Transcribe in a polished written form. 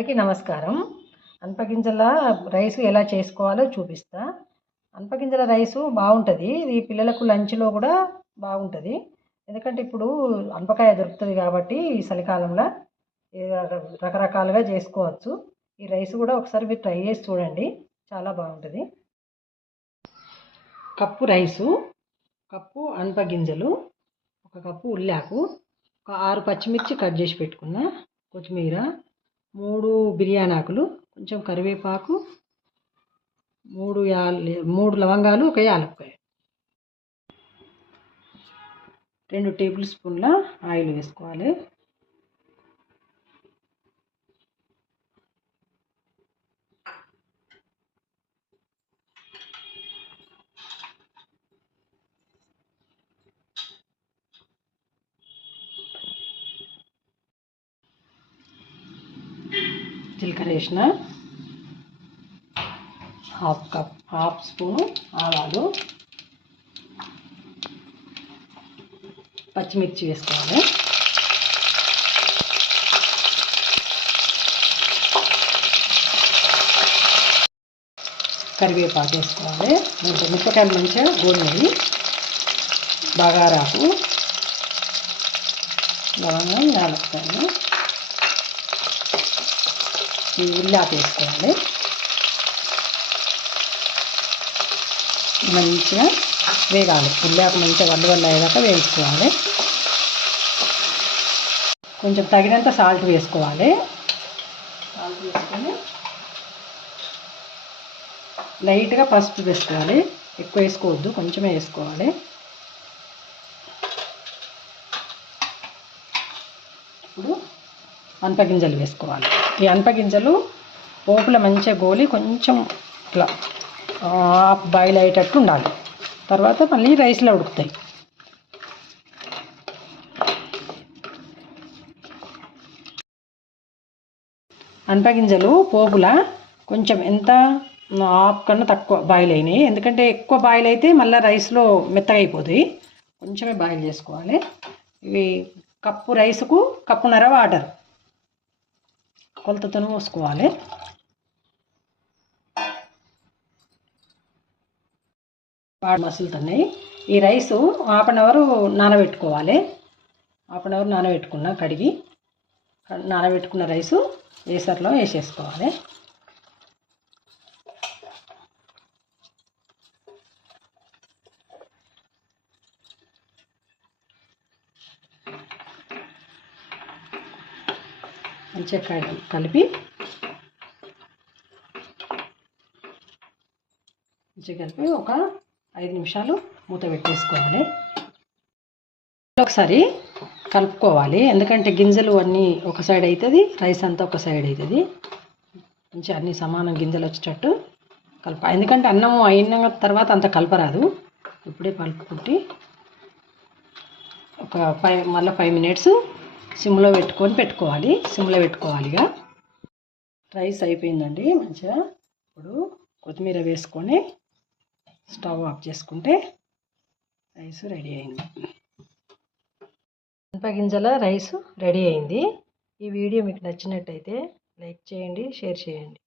అందరికీ నమస్కారం. అనపగింజల రైస్ ఎలా చేసుకోవాలో చూపిస్తా. అనపగింజల రైసు బాగుంటుంది. ఇది పిల్లలకు లంచ్లో కూడా బాగుంటుంది. ఎందుకంటే ఇప్పుడు అనపకాయ దొరుకుతుంది కాబట్టి ఈ చలికాలంలో రకరకాలుగా చేసుకోవచ్చు. ఈ రైస్ కూడా ఒకసారి మీరు ట్రై చేసి చూడండి, చాలా బాగుంటుంది. కప్పు రైసు, కప్పు అనపగింజలు, ఒక కప్పు ఉల్లాకు, ఒక 6 పచ్చిమిర్చి కట్ చేసి పెట్టుకున్న, కొత్తిమీర, 3 బిర్యానీ ఆకులు, కొంచెం కరివేపాకు, 3 లవంగాలు, ఒక యాలక్కాయ, 2 టేబుల్ స్పూన్ల ఆయిల్ వేసుకోవాలి. జీలకర్ర వేసిన, హాఫ్ స్పూను ఆవాలు, పచ్చిమిర్చి వేసుకోవాలి, కరివేపాకు వేసుకోవాలి. మిరపకాయలు మంచిగా గోలినవి, బగారాకు, లవంగం, యాలక్కాయలు, ఈ ఉల్లాకు వేసుకోవాలి. మంచిగా వేగాలి. ఉల్లాకు మంచిగా వల్ల అయ్యేదాకా వేయించుకోవాలి. కొంచెం తగినంత సాల్ట్ వేసుకోవాలి. సాల్ట్ వేసుకొని లైట్గా పసుపు వేసుకోవాలి. ఎక్కువ వేసుకోవద్దు, కొంచెమే వేసుకోవాలి. ఇప్పుడు అనపగింజలు వేసుకోవాలి. ఈ అనపగింజలు పోపులో మంచిగా గోలి కొంచెం ఇట్లా హాఫ్ బాయిల్ అయ్యేటట్టు ఉండాలి. తర్వాత మళ్ళీ రైస్లో ఉడుకుతాయి. అనపగింజలు పోపులా కొంచెం ఎంత హాఫ్ కన్నా తక్కువ బాయిల్ అయినాయి. ఎందుకంటే ఎక్కువ బాయిల్ అయితే మళ్ళీ రైస్లో మెత్తగా అయిపోతాయి. కొంచెమే బాయిల్ చేసుకోవాలి. ఇవి కప్పు రైసుకు కప్పున్నర వాటర్ కొలతతో పోసుకోవాలి. మసులుతున్నాయి. ఈ రైసు హాఫ్ అన్ అవర్ నానబెట్టుకోవాలి. హాఫ్ అన్ అవర్ నానబెట్టుకున్న కడిగి నానబెట్టుకున్న రైసు ఏసర్లో వేసేసుకోవాలి. మంచిగా కలిపి ఒక 5 నిమిషాలు మూత పెట్టేసుకోవాలి. ఒకసారి కలుపుకోవాలి. ఎందుకంటే గింజలు అన్నీ ఒక సైడ్ అవుతుంది, రైస్ అంతా ఒక సైడ్ అవుతుంది. మంచిగా అన్ని సమానం గింజలు వచ్చేటట్టు కలుపు. ఎందుకంటే అన్నం అయిన తర్వాత అంత కలపరాదు. ఇప్పుడే కలుపుకుంటే ఒక 5 మినిట్స్ సిమ్లో పెట్టుకోవాలి. సిమ్లో పెట్టుకోవాలిగా. రైస్ అయిపోయిందండి మంచిగా. ఇప్పుడు కొత్తిమీర వేసుకొని స్టవ్ ఆఫ్ చేసుకుంటే రైస్ రెడీ అయింది. అనపగింజల రైసు రెడీ అయింది. ఈ వీడియో మీకు నచ్చినట్టయితే లైక్ చేయండి, షేర్ చేయండి.